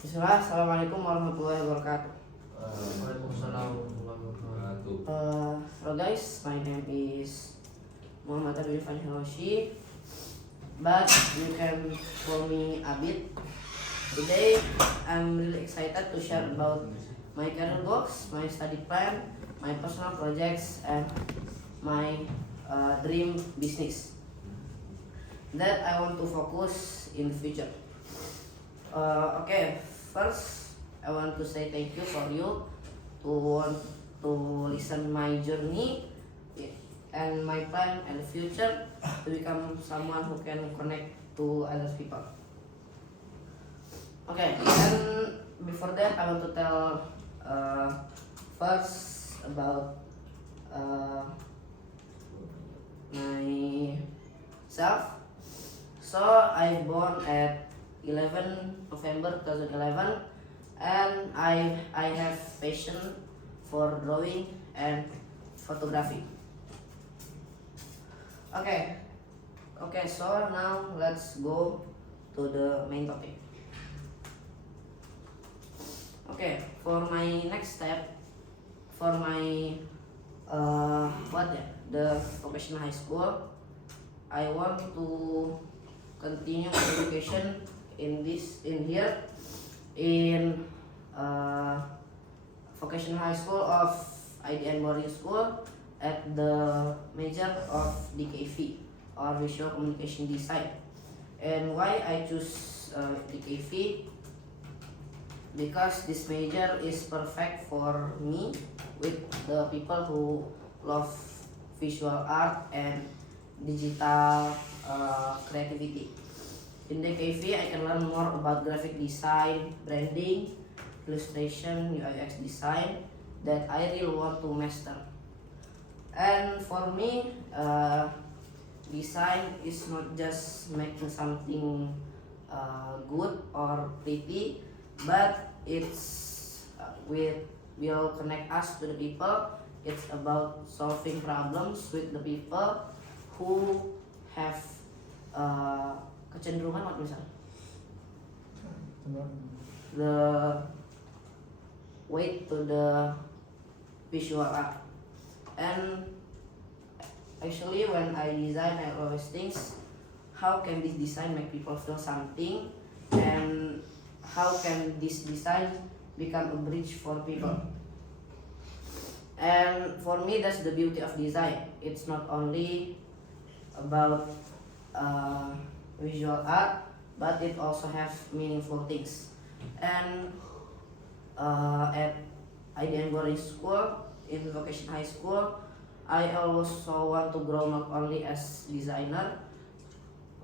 Bismillah, Assalamualaikum warahmatullahi wabarakatuh. Waalaikumsalam warahmatullahi wabarakatuh. Hello guys, my name is Muhammad Abdul Fani Hiroshi, but you can call me Abid. Today, I'm really excited to share about my career goals, my study plan, my personal projects, and my dream business that I want to focus in the future. Okay, first I want to say thank you for you to want to listen my journey and my plan and the future to become someone who can connect to other people. Okay, and before that I want to tell first about myself. So I born at 11 November 2011, and I have passion for drawing and photography. Okay, so now let's go to the main topic. Okay, for my next step, for my the vocational high school, I want to continue my education in vocational high school of IDN boarding school at the major of DKV or Visual Communication Design. And why I choose DKV? Because this major is perfect for me with the people who love visual art and digital creativity. In DKV, I can learn more about graphic design, branding, illustration, UI/UX design that I really want to master. And for me, design is not just making something good or pretty, but it's will connect us to the people. It's about solving problems with the people who have kecenderungan what misalnya the weight to the visual art. And actually when I design, I always think how can this design make people feel something, and how can this design become a bridge for people. And for me, that's the beauty of design. It's not only about visual art, but it also have meaningful things. And at IDN boarding school, in vocational high school, I also want to grow not only as designer,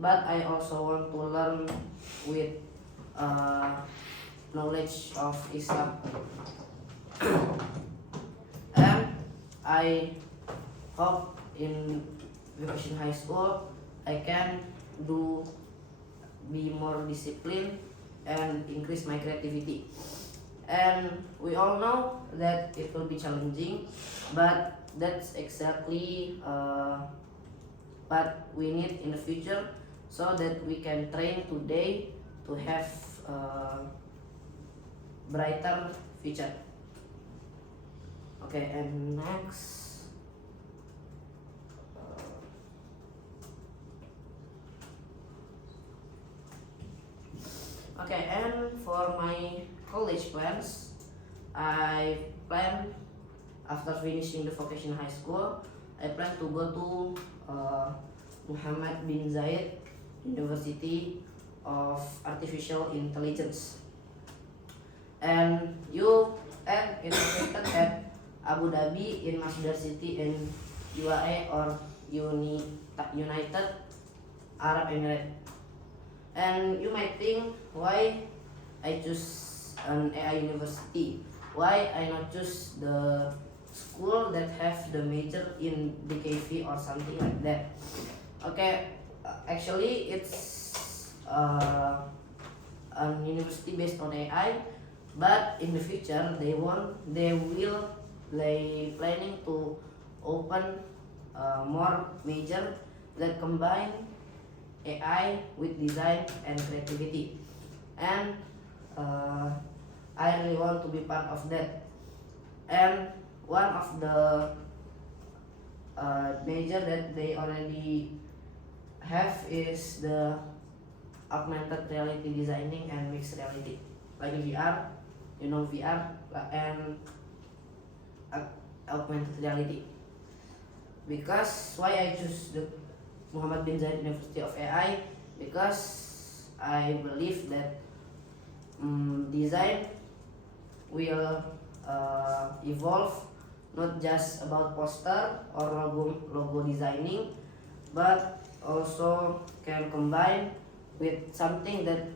but I also want to learn with knowledge of Islam. And I hope in vocational high school I can be more disciplined and increase my creativity. And we all know that it will be challenging, but that's exactly what we need in the future, so that we can train today to have a brighter future. Okay, and next. Okay, and for my college plans, I plan after finishing the vocational high school, I plan to go to Muhammad bin Zayed University of Artificial Intelligence. And it's located at Abu Dhabi in Masdar City in UAE or United Arab Emirates. And you might think why I choose an AI university, why I not choose the school that have the major in DKV or something like that. Okay, actually it's an university based on AI, but in the future they planning to open more major that combine AI with design and creativity. And I really want to be part of that. And one of the major that they already have is the augmented reality designing and mixed reality, like VR, VR, and augmented reality. Because why I choose the Muhammad bin Zayed University of AI? Because I believe that design will evolve, not just about poster or logo designing, but also can combine with something that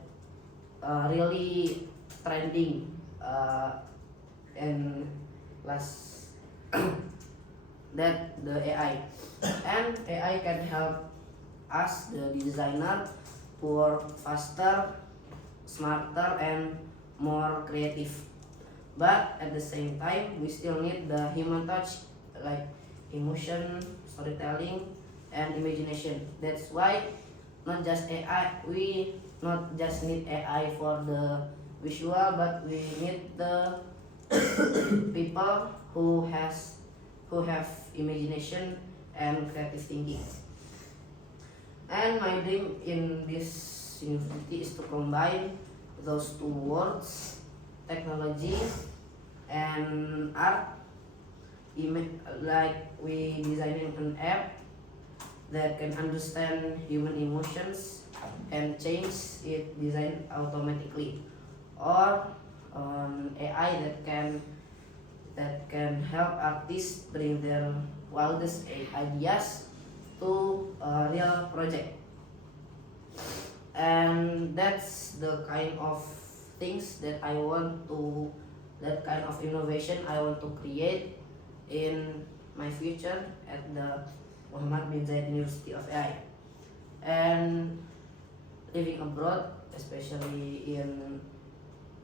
really trending and last that the AI, and AI can help us the designer to work faster, smarter, and more creative. But at the same time, we still need the human touch, like emotion, storytelling, and imagination. That's why not just AI, we not just need AI for the visual, but we need the people who have imagination and creative thinking. And my dream in this university is to combine those two words, technology and art. Like we designing an app that can understand human emotions and change it design automatically, or AI that can help artists bring their wildest ideas to a real project. And that's the kind of things that I want to, that kind of innovation I want to create in my future at the Muhammad bin Zayed University of AI. And living abroad, especially in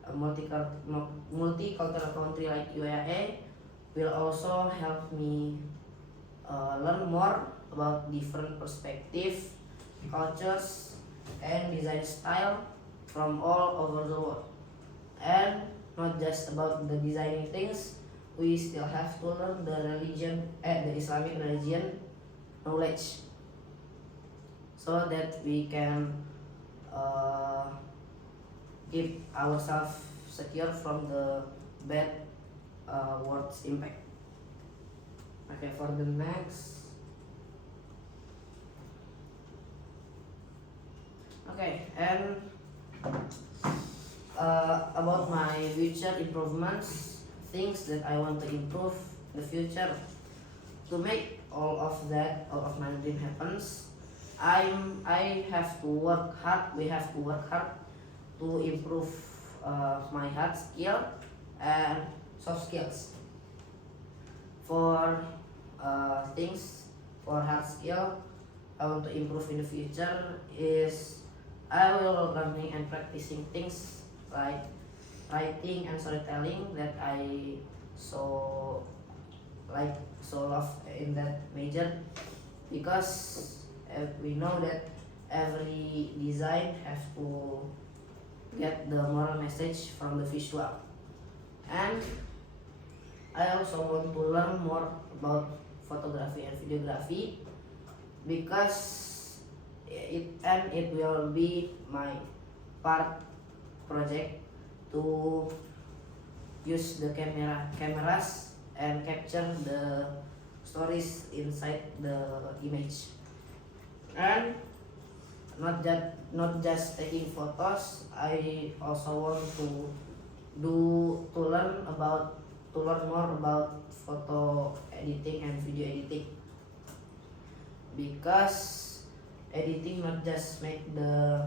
a multicultural country like UAE, will also help me learn more about different perspective, cultures, and design style from all over the world. And not just about the designing things, we still have to learn the religion and the Islamic religion knowledge, so that we can keep ourselves secure from the bad words impact. Okay, for the next. Okay, and about my future improvements, things that I want to improve in the future. To make all of my dream happens, I have to work hard. We have to work hard to improve my hard skill and soft skills. For things for hard skill, I want to improve in the future is I will learning and practicing things like writing and storytelling that I so love in that major, because we know that every design have to get the moral message from the visual. And I also want to learn more about photography and videography, because it will be my part project to use the cameras and capture the stories inside the image. And not just taking photos, I also want to learn more about photo editing and video editing, because editing not just make the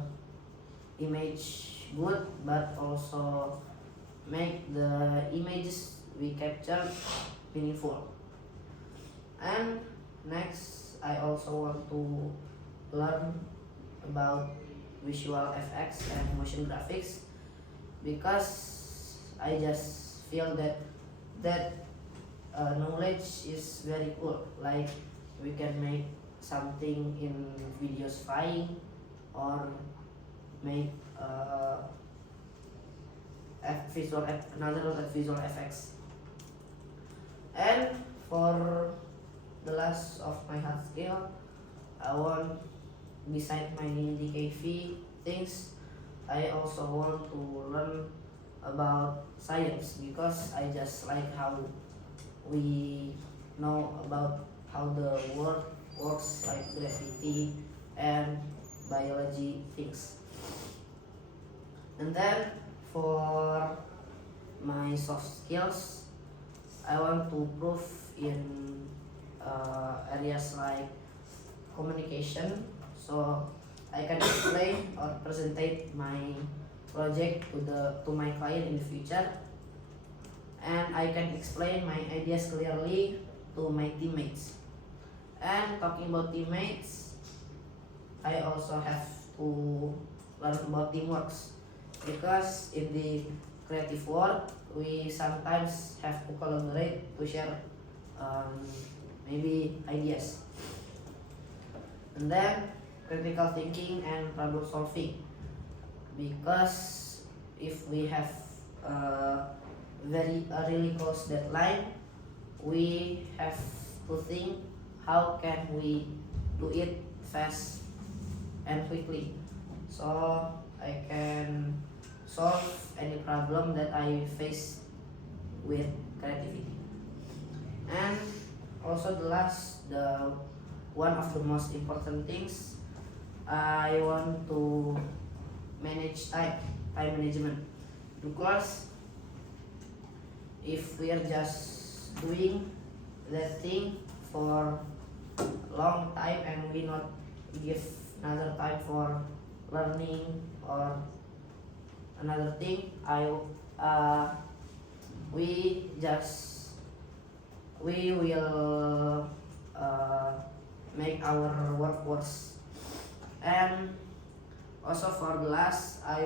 image good, but also make the images we capture meaningful. And next, I also want to learn about visual effects and motion graphics, because I just feel that knowledge is very cool. Like we can make something in videos flying, or make visual effects. And for the last of my hard skill, I want, beside my DKV things, I also want to learn about science, because I just like how we know about how the world works, like gravity and biology things. And then for my soft skills, I want to improve in areas like communication, so I can explain or presentate my project to my client in the future, and I can explain my ideas clearly to my teammates. And talking about teammates, I also have to learn about teamwork, because in the creative world we sometimes have to collaborate to share maybe ideas. And then critical thinking and problem solving, because if we have a really close deadline, we have to think how can we do it fast and quickly, so I can solve any problem that I face with creativity. And also the one of the most important things, I want to manage time management, because if we are just doing that thing for long time and we not give another time for learning or another thing, we will make our work worse. And also for the last, I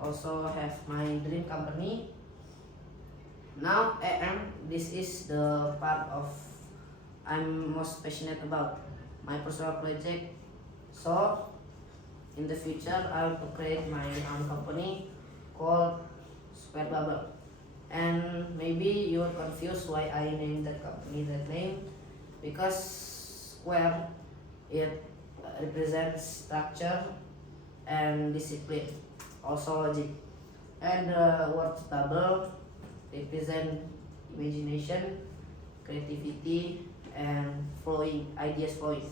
also have my dream company. Now this is the part of I'm most passionate about, my personal project. So in the future I want to create my own company called Square Bubble. And maybe you are confused why I named that company that name, because square, it represents structure and discipline, also logic. And the word bubble represent imagination, creativity, and ideas flowing.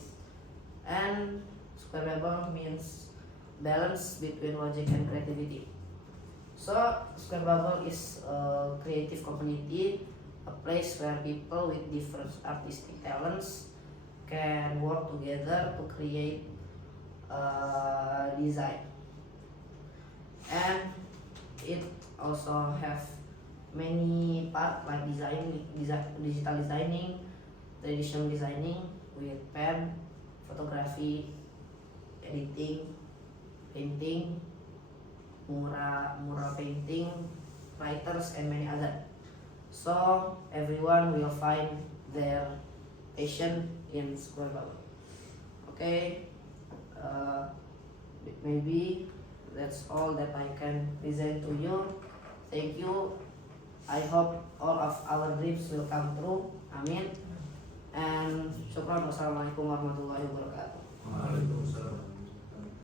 And square bubble means balance between logic and creativity. So Square Bubble is a creative community, a place where people with different artistic talents can work together to create design. And it also have many parts like digital designing, traditional designing with pen, photography, editing, painting, mural painting, writers, and many other. So everyone will find their passion in Square Bubble. Okay, maybe that's all that I can present to you. Thank you. I hope all of our dreams will come true. Amin. And syukran. Wassalamualaikum warahmatullahi wabarakatuh. Waalaikumsalam.